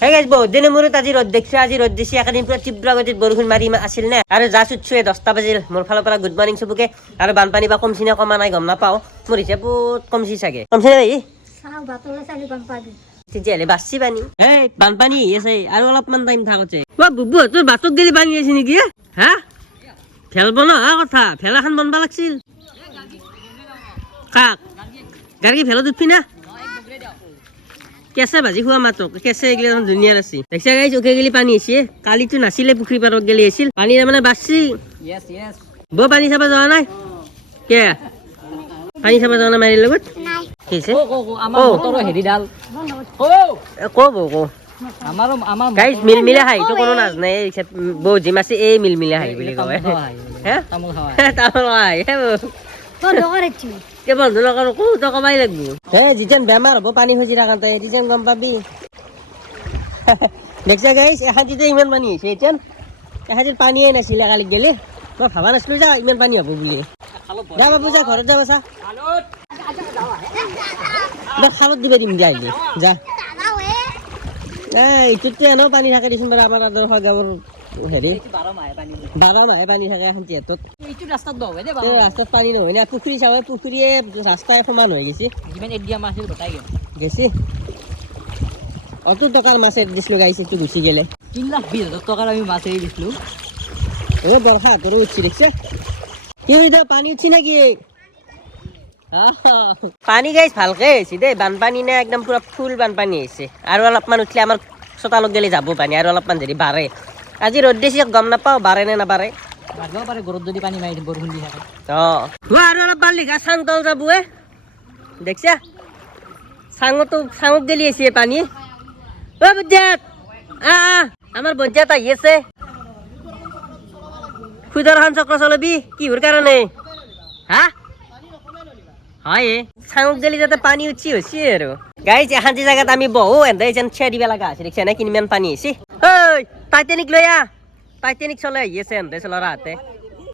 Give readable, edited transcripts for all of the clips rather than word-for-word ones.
Hey guys বহুত দিনৰ মূৰত আজি ৰ'দ দেখিছোঁ। আজি ৰ'দ দিছে একেদিন পুৰা তীব্ৰ গতিত বৰষুণ মাৰি আছিল নে আৰু জাষ্ট উঠছোৱে 10টা বাজিল। মোৰ ফালৰ পৰা গুড মৰ্ণিং চবকে। আৰু বানপানী বা কমছি নে কমা নাই গম নাপাওঁ, মোৰ হিচাপত কমছি চাগে। কমছি নে ভাই? তেতিয়াহ'লে বাচছি পানী। এই বানপানী আহি আছে আৰু অলপমান টাইম থাকোতে বুবু তোৰ বাটত গেলি পানী আছে নেকি? হা ভেল বনোৱা কথা, ভেল এখন বনবা লাগছিল। কাক গাড়ী ভেলত উঠবি না? কেঁচা ভাজি খোৱা মাত্ৰ কেঁচা এগিলা ধুনীয়াৰ আছে। দেখছা গাইছ ওকে গেলি পানী আহিছে। কালিতো নাছিলে, পুখুৰী পাৰত গেলি আছিল পানী, তাৰমানে বাচছি। বৌ পানী চাব যোৱা নাই কে? পানী চাব যোৱা নাই মাৰীৰ লগত? মিলমিলা হাঁহিটো কোনো নাজানে। বৌ জিম আছে এই মিলমিলা হাঁহি বুলি কয়। বন্ধু নকৰো কো কমাই লাগবো। হে যিজন বেমাৰ হ'ব পানী খুজি থাকোঁতে যিজন গম পাবি। দেখছা গাইছ এসাঁজিতে ইমান পানী হৈছে। এতিয়া এসাঁজিত পানীয়ে নাছিলে কালি গেলি। মই ভাবা নাছিলোঁ যা ইমান পানী হ'ব বুলি। যা বাবু যা ঘৰত যা বাচা। খালত দিব দিম দিয়া আহিলে যা। এইটোততো এনেও পানী থাকে দেচোন বাৰু। আমাৰ আদৰ্শ গাঁৱৰ হেৰি 12 মাহে পানী থাকে এখন যিহেতুত। ৰাস্তাত পানী নহয় না। পুখুৰী চাব পুখুৰীয়ে ৰাস্তাই সমান হৈ গৈছে। গেছি অত টকাৰ মাছ এৰি দিছিলোঁ গাইছে তো গুচি গেলে। 3,20,000 টকাৰ আমি মাছ এৰি দিছিলোঁ। বৰষা হাতৰো উঠছি দেখছে কি পানী উঠছি নেকি? পানী গাইছ ভালকে আহিছে দেই। বানপানী নে একদম পুৰা ফুল বানপানী আহিছে। আৰু অলপমান উঠিলে আমাৰ চোতালত গেলি যাব পানী। আৰু অলপমান যদি বাঢ়ে, আজি ৰ'দ দিছে গম নাপাওঁ বাঢ়ে নে নাবাঢ়ে। বাঢ়িব পাৰে ঘৰত যদি পানী মাৰি বৰষুণ দি থাকে। আৰু অলপ বাঢ়লি গা চাং তল যাব দেখছা চাঙত গেলি আছে পানী। বজ্জাত আমাৰ বজ্জাত আহি আছে। খুদৰখান চক্ৰ চলাবি কিহৰ কাৰণে? হা হয় চাঙত গেলি যাতে পানী উঠি হৈছে আৰু গাইজ এখানটি জাগাত আমি বহু এনে যেন থিয়া দিব লগা আছে। দেখছি নে কিমান পানী আহিছে। ঐ টাইটেনিক লৈ আহ। টাইটেনিক চলাই আহি আছে এনে চলাৰ হাতে।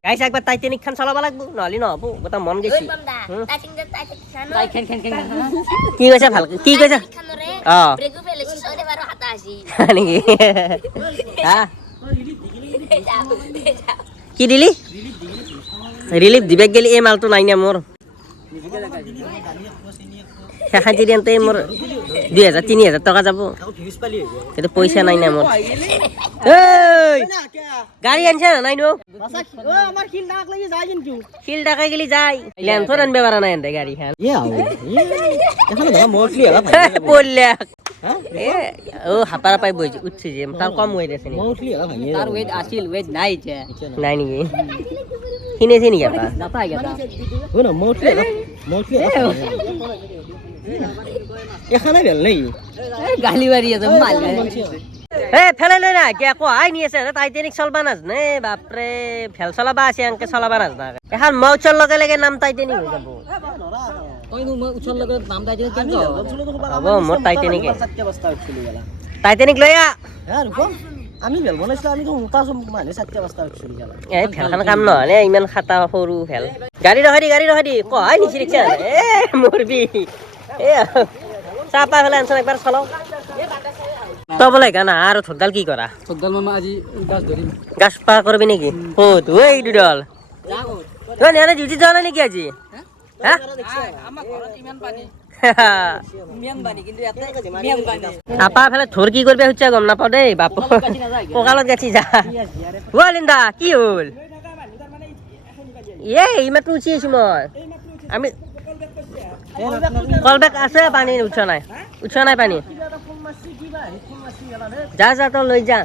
গাইজ একবাৰ টাইটেনিক খান চলাব লাগবো, নহ'লে নহ'ব। গোটা মন গৈছে। কি কৈছা ভালকে কি কৈছা? নেকি কি দিলি? ৰিলিফ দিবে গেলি এই মালটো নাই না মোৰ। সেখাজি দিনতে মোৰ 2,000-3,000 টকা যাব। কিন্তু পইচা নাই না মোৰ। গাড়ী আনছে না নাই নো? শিল ডাকাই গেলি যাই লেন্সৰ আনবে পাৰা নাই এনতে গাড়ী খান। হাপাৰা পাই বহিছে উঠছে যে তাৰ কম ৱেট আছে নেকি? তাৰ ৱেট আছিল, ৱেট নাই এতিয়া। নাই নেকি? কিনেছে নেকি আপা? গালি মাৰি আছে ফেলাই লৈ না কি আকৌ আই নি আছে টাইটেনিক চলবা নাজনে। বাপৰে ফেল চলাবা আছে আনকে চলাবা নাজনা। এখন মই উঠৰ লগে লগে নাম টাইটেনিক হৈ যাব। হ'ব মোৰ টাইটেনিক টাইটেনিক লৈ আহ। আমি ভেল বনাইছিলো আমি তো মোটা মানে 4টা 5টা উঠছিলো গেলা। এই ভেলখান কাম নহলে ইমান খাটা সৰু ভেল। গাড়ী ৰখাই দি কহাই নিছি ৰিক্সা মৰবি। চাপা ফেলে আনছন একবাৰ চলাও। তই বোলে গানা আৰু থকডাল কি কৰা? থকডাল মামা আজি গাছ ধৰিম। গাছ পাৰ কৰবি নেকি? ক'ত এই দুডাল তই নেৰে ডিউটি যোৱা নাই নেকি আজি? হা আমাৰ ঘৰত ইমান পানী আপা ফেলে থৰ কি কৰবি হচ্ছে গম নাপাও দেই। বাপ কঁকালত গাঠি যা লিন্দা কি হ'ল? ইমাত্ৰ উঠি আছো মই। আমি কলবেক আছে পানী উঠা নাই পানী। যা তই লৈ যা।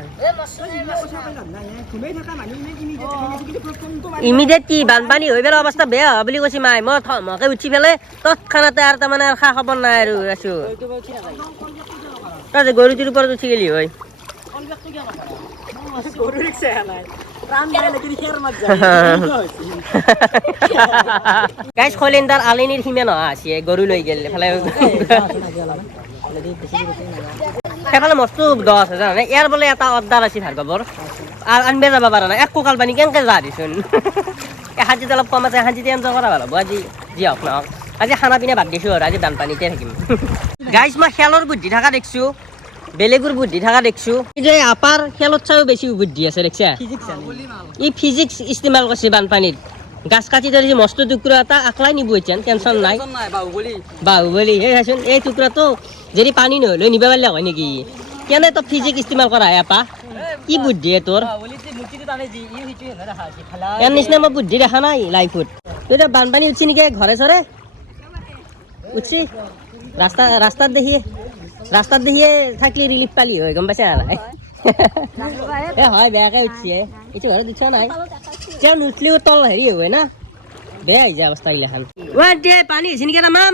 ইমিডিয়েট কি বানপানী হৈ পেলাই অৱস্থা বেয়া হোৱা বুলি কৈছে মাই। মই মকে উঠি পেলাই তৎক্ষণাতে আৰু তাৰমানে খা খবৰ নাই আৰু আছো। তই গৰুটোৰ ওপৰত উঠি গেলি হয়। গাইজ খলিন্দাৰ আলিনীৰ সিমান অহা আছে গৰু লৈ গেল সেইফালে মস্ত দ আছে জানানে। ইয়াৰ বোলে এটা অৰ্ডাৰ আছে ভাৰ্গৱৰ আৰু আনবে যাব পাৰা নাই। এক কোকাল পানী কেনেকে যা দিচোন। এসাঁজিত অলপ কম আছে, এসাঁজিতে এনজয় কৰা ভাল হ'ব আজি যি হওক নহওক। আজি খানা পিনা বাদ দিছোঁ আৰু আজি বানপানীতে থাকিম। গাইজ মই খেলৰ বুদ্ধি থকা দেখিছোঁ। বেলেগুৰ বুদ্ধি থকা দেখছো কিন্তু এই আপাৰ খেলত চাইও বেছি বুদ্ধি আছে দেখছা ই ফিজিক্স ইস্তেমাল কৰিছে বানপানীত গাছ কাটি ধৰিছে মস্ত টুকুৰা এটা আকলাই নিব এতিয়া টেনচন নাই বাহুবলী এই চাচোন এই টুকুৰাটো যদি পানী নহ'লেও নিব পাৰিলে হয় নেকি কেনে তই ফিজিক্স ইস্তেমাল কৰা আপা কি বুদ্ধি তোৰ ইয়াৰ নিচিনা মই বুদ্ধি দেখা নাই লাইফত তই এতিয়া বানপানী উঠছি নেকি ঘৰে চৰে উঠছি ৰাস্তাত দেখিয়ে থাকলি ৰিলিফ পালি হয় গম পাইছা নাই এ হয় বেয়াকে উঠছি এইটো ঘৰত উঠা নাই তেওঁ নুঠলিও তল হেৰি হয় না বেয়া হৈ যায় অৱস্থা গিলাখান পানী হৈছে নেকি মাম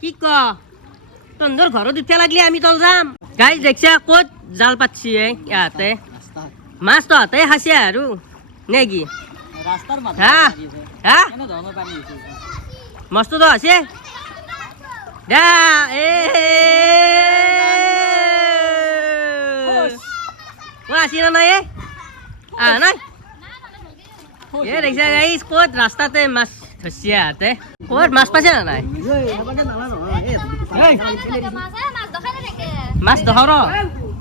কি ক তহঁতৰ ঘৰত উঠিব লাগিলে আমি তল যাম গাইজ দেখছা ক'ত জাল পাতছি ইয়াতে মাছ তহঁতে খাইছে আৰু নে কি হা হা মস্ত তো আছে দা আসি না নাই নাই এ দেখছা গাইজ ক'ত ৰাস্তাতে মাছ ধৰছি ইয়াতে ক'ত মাছ পাইছে না নাই মাছ দখৰ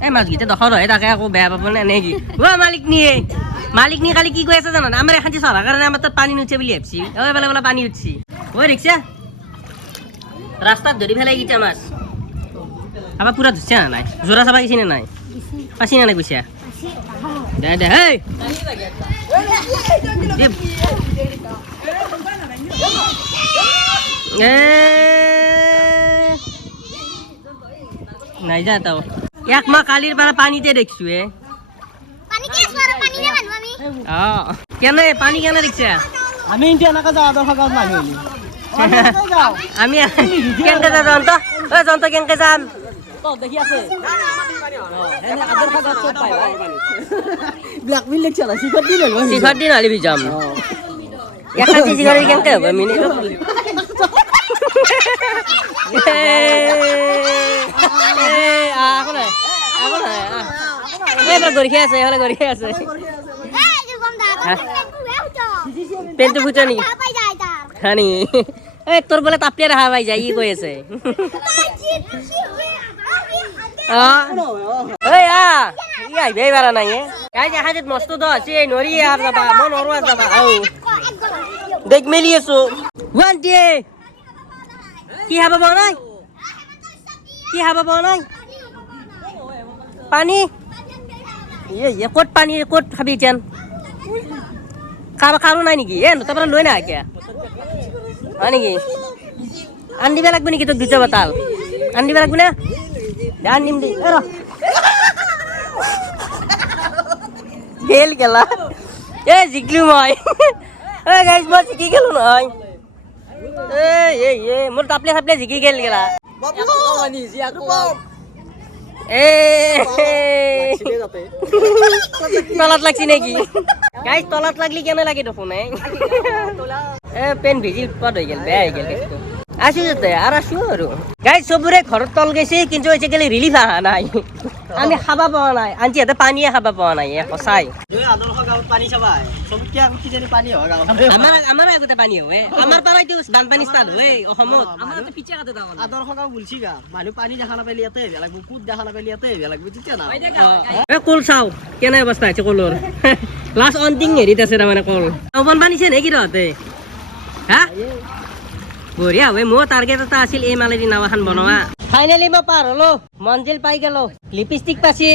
এই মাছকেইটা দখৰ হয় তাকে আকৌ বেয়া পাব নে নেকি মালিক নি কালি কি কৈ আছে জানা আমাৰ এখান চৰাৰ কাৰণে আমাৰ তাত পানী নুঠে বুলি ভাবছি বেলা বেলা পানী উঠছি ঐ দেখছা ৰাস্তাত ধৰি পেলাই গিটা মাছ আবার পুরা ধরছে না নাই জোড়া চাবা গেছি না নাই পাছি না নাই কইছা দে দে হেই নাই যা তাও এক মাহ কালির পারা পানিতে দেখছু কেনে পানি কেনে দেখছা আমি ইন্ডিয়া নাকা যাও আদর খাগাও মানুহ আমি কেনকে যাম জন্ত ও জন্ত কেনকে যাম তো দেখি আছে আদর খাগাও সব পাই ব্ল্যাক মিল লেকচার সিফার দিন আলিবি যাম একাতি জিগারে কেনকে হবে মিনি পেনটো ফুটা নি হানি এই তোর বলে তাপলিয়া রাখা ভাই যাই কই আছে এই আইবে বারা নাই এই যে হাজত মস্ত তো আছে নরি আর যাবা মন নরওয়া যাবা আও দেখ মেলিয়েছো ওয়ান ডে কি হবে বনাই পানি ये कोट पानी कोट खाबी चेन खाबा নাই নেকি এ নতবা লৈ না কে নেকি আন দিবা লাগবে নেকি তো দুটা বাতাল আন দিবা লাগবে না ধ্যান নিম দি গেল গেলা এ জিগলু মই এ গাইস মই জিকি গেল নয় এ মোর তাপলে তাপলে জিকি গেল গেলা তলাত লাগছি নাকি গাইজ তলাত লাগলি কেনে লাগে দেখোন পেন ভিজি উৎপাদ হৈ গেল বেয়া হৈ গেল আছো যাতে আর আসো আৰু গাইজ সবৰে ঘৰত তল গেছে কিন্তু এসে গেলে রিলিফ আহা নাই আমি খাবা পাওয়া নাই আনছি ইয়াতে পানীয়ে খাবা পাওয়া নাই সঁচাই আমাৰ আগতে পানী হয় আমাৰ পাৰাইতো বানপানী ষ্টাৰ্ট হয় অসমত আদৰ্শ গাঁও বুলছি গা মানুহ পানী দেখা নাপাইলি ইয়াতে বেয়া লাগব কুদ দেখা নাপাইলি ইয়াতে বেয়া লাগব তেতিয়া না কল চাও কেনে অৱস্থা হৈছে কলৰ লাষ্ট অন্তিম হেৰিত আছে তাৰমানে কল অৱন পানীছে নে কি তহঁতে হা বঢ়িয়া হয় মোৰ টাৰ্গেট এটা আছিল এই মালেদি নাও এখন বনোৱা ফাইনেলি মই পাৰ হলো মঞ্জিল পাই গেলো লিপষ্টিক পাছি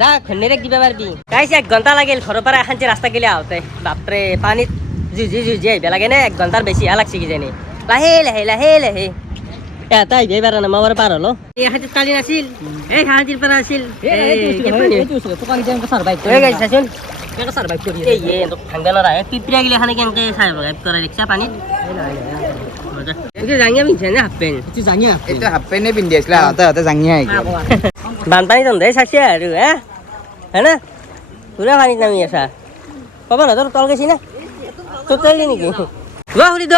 যা ঘনেৰে দিবা পাৰবি গাইছ 1 ঘণ্টা লাগিল ঘৰৰ পৰা এখান ৰাস্তা গেলে আহোঁতে বাপৰে পানীত যুঁজি আহিব লাগে নে 1 ঘণ্টাৰ বেছি লাগছে কিজানি লাহে এটা আহিব পাৰা নাই মই পাৰ হলো এই হাতীত কালি নাছিল এই হাতীৰ পৰা আছিল চাচোন সাৰ্ভাইভ কৰি ভাঙ্গা নৰা পিপৰা গিলা খানে কেনেকে সাৰ্ভাইভ কৰা ৰিক্সা পানীত জাঙিয়া পিন্ধছে নে হাফ পেণ্ট এইটো হাফ পেণ্টে পিন্ধি আছিলা হাতে জাঙিয়া বানপানী তন্ধে চাইছে আৰু হে না পুৰা পানীত নামি আছা পাবা না তোৰ তল গেছি না তোৰ তেলি নেকি ৰ খুৰীদ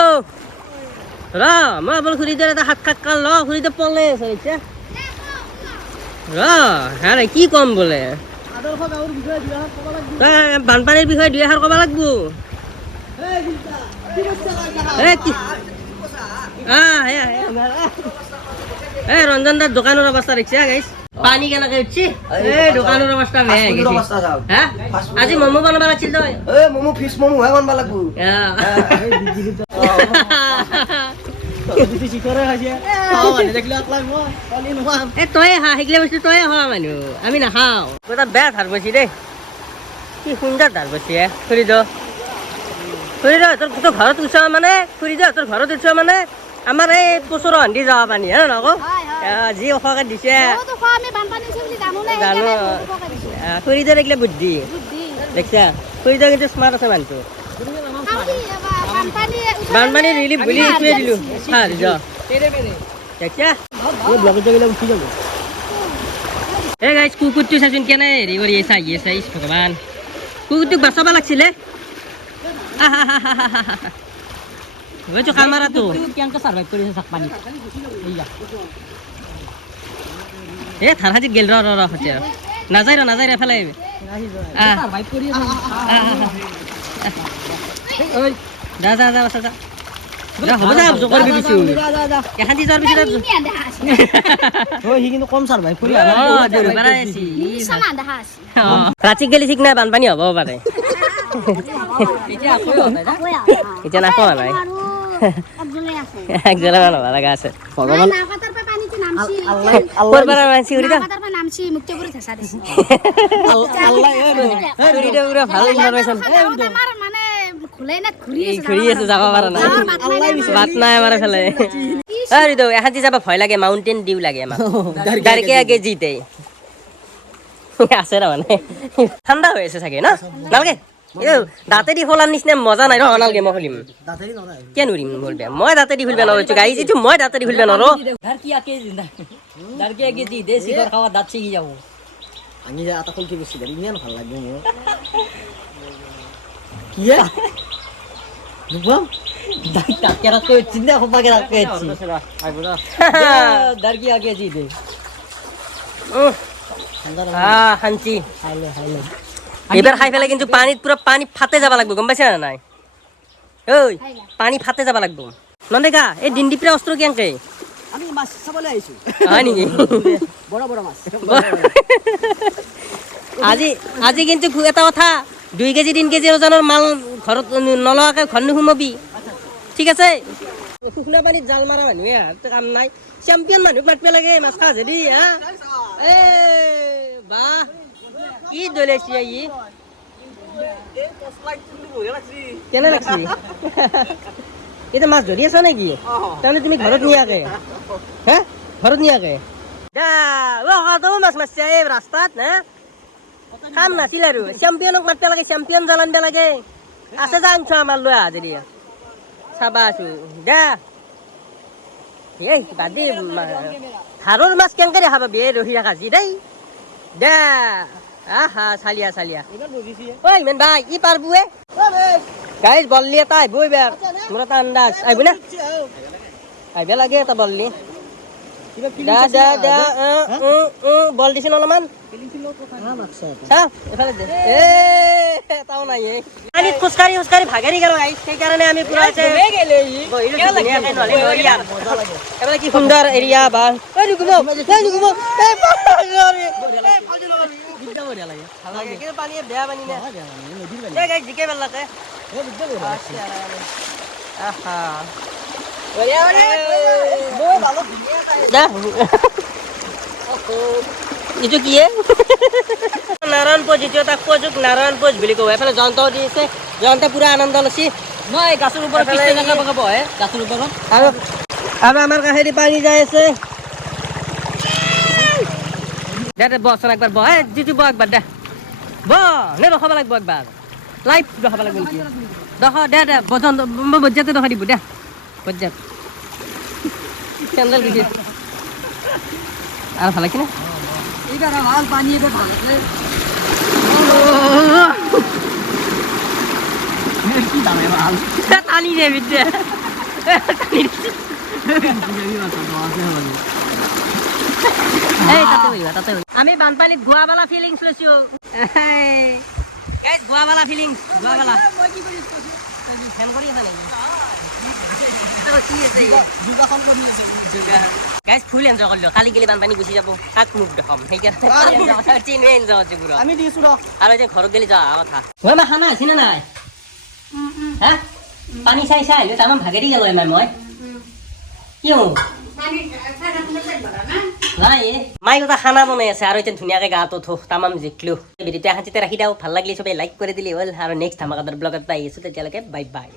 ৰ মই বোলো খুৰীদৰ এটা হাত খাক কাল খুৰীদ পলে আছে ৰ হ্যাঁ কি কম বোলে বানপানীৰ বিষয়ে 2 এষাৰ ক'ব লাগব ৰঞ্জন দাৰ দোকানৰ অৱস্থা দেখিছা গাইছ পানী কেনেকে উঠছি এই দোকানৰ অৱস্থা বেয়া হৈ গৈছে হা আজি মমো বনাব লাগিছিল তই মমো ফিছ মমো হে বনাব লাগব তই হা শিকিলে বস্তু তই হোৱা মানুহ আমি নাখাওঁ এটা বেয়া ধাৰ পাইছি দেই কি সুন্দৰ ধাৰ পাইছি খুৰী দ তোৰ ঘৰত উঠা মানে খুৰী দ তোৰ ঘৰত উঠা মানে আমাৰ এই পোচৰ হান্দি যাব পানী হে নকৌ যি অসকে দিছে জানো খুৰী দ দেখিলে বুদ্ধি দেখিছা খুৰী দ কিন্তু স্মাৰ্ট আছে মানুহটো বানপানী ৰিলিফ বুলি এইটোৱে দিলোঁ দেখিছা এই গাইছ কুকুৰটো চাচোন কেনে হেৰি কৰি আছে আহি আছে ভগৱান কুকুৰটোক বাচাব লাগিছিলে বুজিছো কামাৰাটো কেনেকৈ চাৰ্ভাইভ কৰি আছে পানী এ থাৰ হাজিত গেল ৰ নাযায় নাযায় এফালে যা যা যা বাচা যা হ'ব যা জোকৰ বিবিছো এখান্তি যোৱাৰ পিছত সি কিন্তু কম চাৰ্ভাইভ কৰি ৰাতি গেলি ঠিক নাই বানপানী হ'ব পাৰে এতিয়া নাখোৱা নাই একজনে মান হ'ব লগা আছে ভগৱান ভাল ইনফৰমেশ্যন ঘূৰি আছে যাব পৰা নাই বাট নাই আমাৰ ফালে এখান্তি যাব ভয় লাগে মাউণ্টেইন ডিউ লাগে আমাক গাড়ীকে আগে জিতে আছে তাৰমানে ঠাণ্ডা হৈ আছে চাগে ন নালাগে দাঁতেদি খোলাৰ নিচিনা মজা নাই নালাগে মই খুলিম কিয় নোৱাৰিম খুলিব মই দাঁতেদি খুলিব নোৱাৰো গাড়ী যিটো মই দাঁতেদি খুলিব নোৱাৰো দাঁত ছিগি যাব ভাঙি যায় এটা খুলকি বেছি ইমান ভাল লাগে মোৰ কি এইবাৰ খাই পেলাই কিন্তু পানীত পুৰা পানী ফাটে যাব লাগিব গম পাইছা নাই ঐ পানী ফাটে যাব লাগিব নন্দেকা এই দিনদীপৰা অস্ত্ৰ কেনেকে হয় নেকি আজি কিন্তু এটা কথা 2 কেজি 3 কেজি ওজনৰ মাল ঘৰত নলোৱাকে ঘৰ নোসোমাবি ঠিক আছে শুকনা পানীত জাল মাৰা মানুহে কাম নাই চেম্পিয়ন মানুহক মাতিব লাগে মাছ খা যদি হা এ বাহ কি দলেছি ই কেনে লাগছি এটা মাছ ধৰি আছা নেকি তাৰমানে তুমি ঘৰত নিয়াকে হে ঘৰত নিয়াকে মাছ মাৰছে এই ৰাস্তাত হা কাম নাছিল আৰু চেম্পিয়নক মাতিব লাগে চেম্পিয়ন জাল আনিব লাগে আছে যা আনছ আমাৰ লৈ আহা যদি চাবা আছো দে এই বাদে ধাৰৰ মাছ কেনেকৈ দেখা পাবি এই ৰহি ৰাখা যি দেই দে আহা চালিয়া ঐ ইমান ভাই ই পাৰবোৱে গাইজ বললি এটা আহিব এইবাৰ মোৰ এটা আন্দাজ আহিব না আহিব লাগে এটা বললি বল দিছিল অলপমান পানীত খোজকাঢ়ি ভাগেৰি গেলো সেইকাৰণে আমি পুৰা কি সুন্দৰ এৰিয়া বা পানী বেয়া পানী জিকে ভাল লাগে এইটো কি নাৰায়ণ পোজ যিটো তাক পোজক নাৰায়ণ পোজ বুলি কওঁ এফালে জয়ন্তও দি আছে জয়ন্তে পুৰা আনন্দ লৈছি মই গাছৰ ওপৰত বহে গাছৰ ওপৰত আৰু আমাৰ কাষেদি পানী যাই আছে দে বচোন একবাৰ বহ যিটো বহ একবাৰ দে নে ৰখাব লাগিব একবাৰ লাইভ ৰখাব লাগিব নেকি দে বজ্জাতে দেখা দিব দে বজ্জাত চেণ্ডেল দিছে আৰু ভাল লাগিছে এইবাৰ ভাল পানী এবাৰ ভাল আছে কি দামে ভাল টানি দে বিদ্যা আমি বানপানীত গোৱাবালা ফিলিংছ লৈছো গোৱাবালা ফিলিংছ গোৱাবালা ফেন কৰি আছা নেকি গাইজ ফুল এনজয় কৰিলো কালি গেলি বানপানী গুচি যাব কাক মুখ দেখাম সেইকাৰণে এনজয় হৈছে পুৰা আমি দিছো ৰ আৰু এতিয়া ঘৰত গেলি যোৱা কথা মই মা খানা আছে নে নাই হা পানী চাই চাই আহিলো তামান ভাগেৰি গেলো এমাই মই কিয় নাই মাই গোটা খানা বনাই আছে আৰু এতিয়া ধুনীয়াকে গাটো থো তামাম জিকলো ভিডিঅ'টো এখান ৰাখি দিওঁ ভাল লাগিলে চবেই লাইক কৰি দিলে হ'ল আৰু নেক্সট ধামাকাদাৰ ব্লগত পাই আছো তেতিয়ালৈকে বাই বাই